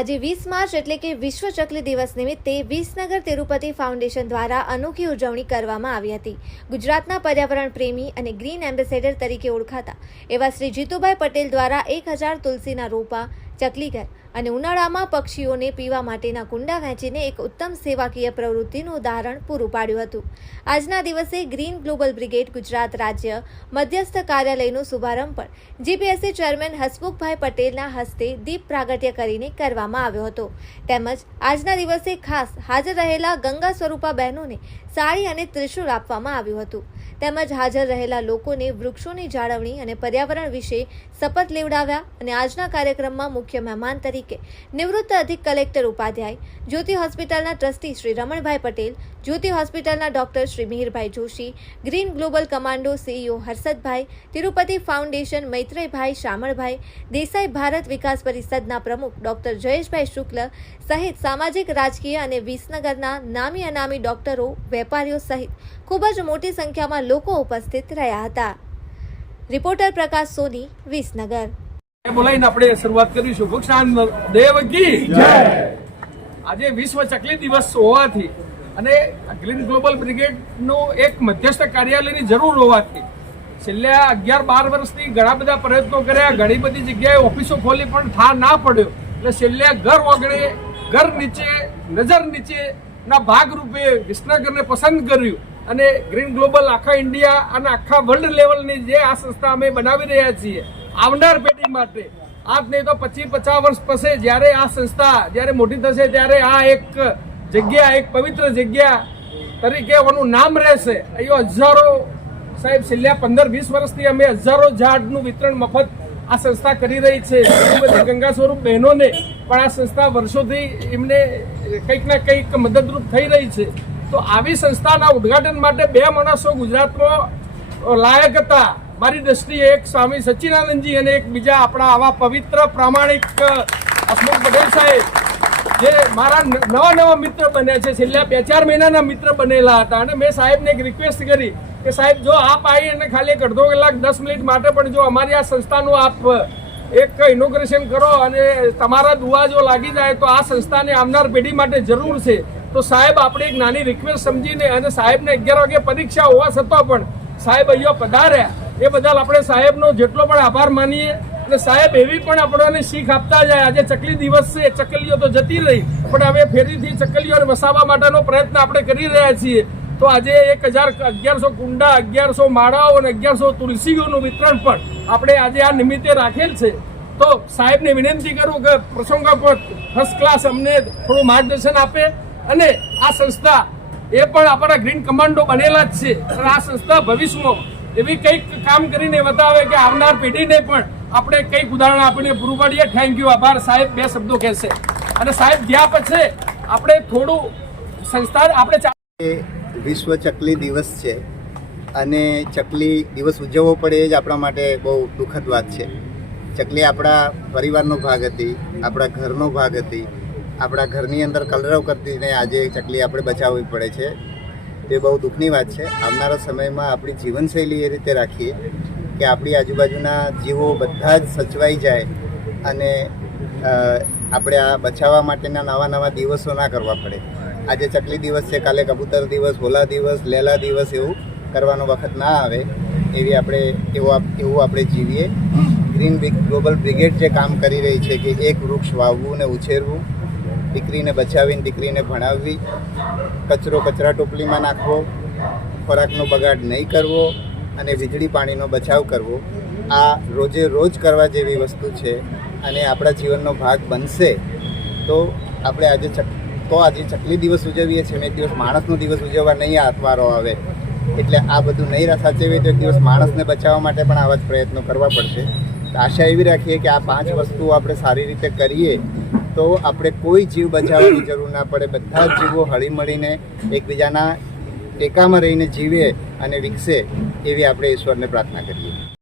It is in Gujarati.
આજે 20 માર્ચ એટલે કે વિશ્વ ચકલી દિવસ નિમિત્તે વિસનગર તિરુપતિ ફાઉન્ડેશન દ્વારા અનોખી ઉજવણી કરવામાં આવી હતી। ગુજરાતના પર્યાવરણ પ્રેમી અને ગ્રીન એમ્બેસેડર તરીકે ઓળખાતા એવા શ્રી જીતુભાઈ પટેલ દ્વારા 1000 તુલસીના રોપા, ચકલીઘર અને ઉનાળામાં પક્ષીઓને પીવા માટેના કુંડા વહેંચીને એક ઉત્તમ સેવાકીય પ્રવૃત્તિનું ઉદાહરણ પૂરું પાડ્યું હતું। આજના દિવસે ગ્રીન ગ્લોબલ બ્રિગેડ ગુજરાત રાજ્ય મધ્યસ્થ કાર્યાલયનો શુભારંભ પણ જીપીએસસી ચેરમેન હસમુખભાઈ પટેલના હસ્તે દીપ પ્રાગટ્ય કરીને કરવામાં આવ્યો હતો। તેમજ આજના દિવસે ખાસ હાજર રહેલા ગંગા સ્વરૂપા બહેનોને સાડી અને ત્રિશૂળ આપવામાં આવ્યું હતું। તેમજ હાજર રહેલા લોકોને વૃક્ષોની જાળવણી અને પર્યાવરણ વિશે શપથ લેવડાવ્યા અને આજના કાર્યક્રમમાં મુખ્ય મહેમાન તરીકે નિવૃત્ત અધિક કલેક્ટર ઉપાધ્યાય, જ્યોતિ હોસ્પિટલના ટ્રસ્ટી શ્રી રમણભાઈ પટેલ, જ્યોતિ હોસ્પિટલના doctor Shri Mihirbhai Joshi, green global commando CEO Harshadbhai, Tirupati foundation Maitreyabhai Shamalbhai, Desai Bharat Vikas પરિષદના પ્રમુખ ડોક્ટર જયેશભાઈ શુક્લ સહિત સામાજિક, રાજકીય અને વિસનગરના નામી અનામી ડોક્ટરો, વેપારીઓ સહિત ખૂબ જ મોટી સંખ્યામાં લોકો ઉપસ્થિત રહ્યા હતા। રિપોર્ટર પ્રકાશ સોની, વિસનગર। બોલાઈને આપણે શરૂઆત કરીશું। ભગવાન દેવ કી જય। આજે વિશ્વ ચકલી દિવસ હોવાથી અને ગ્રીન ગ્લોબલ બ્રિગેડનું એક મધ્યસ્થ કાર્યાલયની જરૂર હોવાથી છેલ્લા 11-12 વર્ષથી ઘણા બધા પ્રયત્નો કર્યા, ઘણી બધી જગ્યાએ ઓફિસો ખોલી પણ થાર ના પડ્યો, એટલે છેલ્લે ઘર ઓગણે ઘર નીચે નજર નીચે ના ભાગરૂપે વિસનગરને પસંદ કર્યું અને ગ્રીન ગ્લોબલ આખા ઇન્ડિયા અને આખા વર્લ્ડ લેવલની જે આ સંસ્થા અમે બનાવી રહ્યા છીએ આવનાર પેઢી માટે, આજ નહીં તો 25-50 વર્ષ પછી જ્યારે આ સંસ્થા જ્યારે મોટી થશે ત્યારે આ એક જગ્યા, એક પવિત્ર જગ્યા તરીકે એનું નામ રહેશે। અહીંયા હજારો સાહેબ છેલ્લા 15-20 વર્ષથી અમે હજારો ઝાડનું વિતરણ મફત આ સંસ્થા કરી રહી છે। ગંગા સ્વરૂપ બહેનોને પણ આ સંસ્થા વર્ષોથી એમને કંઈક ના કંઈક મદદરૂપ થઈ રહી છે। તો આવી સંસ્થાના ઉદ્ઘાટન માટે 2 માણસો ગુજરાતમાં લાયક હતા મારી દ્રષ્ટિએ, એક સ્વામી સચ્ચિદાનંદજી અને એક બીજા આપણા આવા પવિત્ર પ્રામાણિક હસમુખ પટેલ સાહેબ, જે મારા નવા મિત્ર બન્યા છે, છેલ્લા 2-4 મહિનાના મિત્ર બનેલા હતા। અને મેં સાહેબને એક રિક્વેસ્ટ કરી કે સાહેબ જો આપ આવી અને ખાલી એક અડધો કલાક 10 મિનિટ માટે પણ જો અમારી આ સંસ્થાનું આપ એક ઇનોગ્રેશન કરો અને તમારા દુઆ જો લાગી જાય તો આ સંસ્થાને આવનાર પેઢી માટે જરૂર છે। તો સાહેબ આપણે એક નાની રિક્વેસ્ટ સમજીને અને સાહેબને 11 વાગે પરીક્ષા હોવા છતાં પણ સાહેબ અહીંયા પધાર્યા, એ બદલ આપણે સાહેબનો જેટલો પણ આભાર માનીએ। અને સાહેબ એવી પણ આપણને શીખ આપતા જાય, આજે ચકલી દિવસ છે, ચકલીઓ તો જતી રહી પણ હવે ફેરીથી ચકલીઓને વસાવવા માટેનો પ્રયત્ન આપણે કરી રહ્યા છીએ। તો આજે 1100 કુંડા, 1100 માળાઓ અને 1100 તુલસીઓનું વિતરણ પણ આપણે આજે આ નિમિત્તે રાખેલ છે। તો સાહેબને વિનંતી કરું કે પ્રસંગોપાત ફર્સ્ટ ક્લાસ અમને થોડું માર્ગદર્શન આપે અને આ સંસ્થા એ પણ આપણા ગ્રીન કમાન્ડો બનેલા જ છે અને આ સંસ્થા ભવિષ્યમાં એવી કંઈક કામ કરીને બતાવે કે આવનાર પેઢીને પણ આપણે કંઈક ઉદાહરણ આપીને પૂરું પાડીએ। થેન્ક યુ, આભાર। સાહેબ 2 શબ્દો કહેશે અને સાહેબ ગયા પછી આપણે થોડું સંસ્થા આપણે વિશ્વ ચકલી દિવસ છે અને ચકલી દિવસ ઉજવવો પડે એ જ આપણા માટે બહુ દુઃખદ વાત છે। ચકલી આપણા પરિવારનો ભાગ હતી, આપણા ઘરનો ભાગ હતી, આપણા ઘરની અંદર કલરવ કરતી ને આજે ચકલી આપણે બચાવવી પડે છે, તે બહુ દુઃખની વાત છે। આવનારા સમયમાં આપણી જીવનશૈલી એ રીતે રાખીએ કે આપણી આજુબાજુના જીવો બધા જ સચવાઈ જાય અને આપણે આ બચાવવા માટેના નવા દિવસો ના કરવા પડે। આજે ચકલી દિવસ છે, કાલે કબૂતર દિવસ, હોલા દિવસ, લેલા દિવસ એવું કરવાનો વખત ના આવે એવી આપણે એવું આપણે જીવીએ। ગ્રીન ગ્લોબલ બ્રિગેડ જે કામ કરી રહી છે કે એક વૃક્ષ વાવવું ને ઉછેરવું, દીકરીને બચાવીને દીકરીને ભણાવવી, કચરો કચરા ટોપલીમાં નાખવો, ખોરાકનો બગાડ નહીં કરવો અને વીજળી પાણીનો બચાવ કરવો, આ રોજે રોજ કરવા જેવી વસ્તુ છે અને આપણા જીવનનો ભાગ બનશે। તો આપણે આજે ચકલી દિવસ ઉજવીએ છીએ, એક દિવસ માણસનો દિવસ ઉજવવા નહીં આતવારો આવે, એટલે આ બધું નહીં સાચવીએ તો એક દિવસ માણસને બચાવવા માટે પણ આવા જ પ્રયત્નો કરવા પડશે। આશા એવી રાખીએ કે આ 5 વસ્તુઓ આપણે સારી રીતે કરીએ તો આપણે કોઈ જીવ બચાવવાની જરૂર ના પડે, બધા જ જીવો હળીમળીને એકબીજાના ટેકામાં રહીને જીવે અને વિકસે એવી આપણે ઈશ્વરને પ્રાર્થના કરીએ।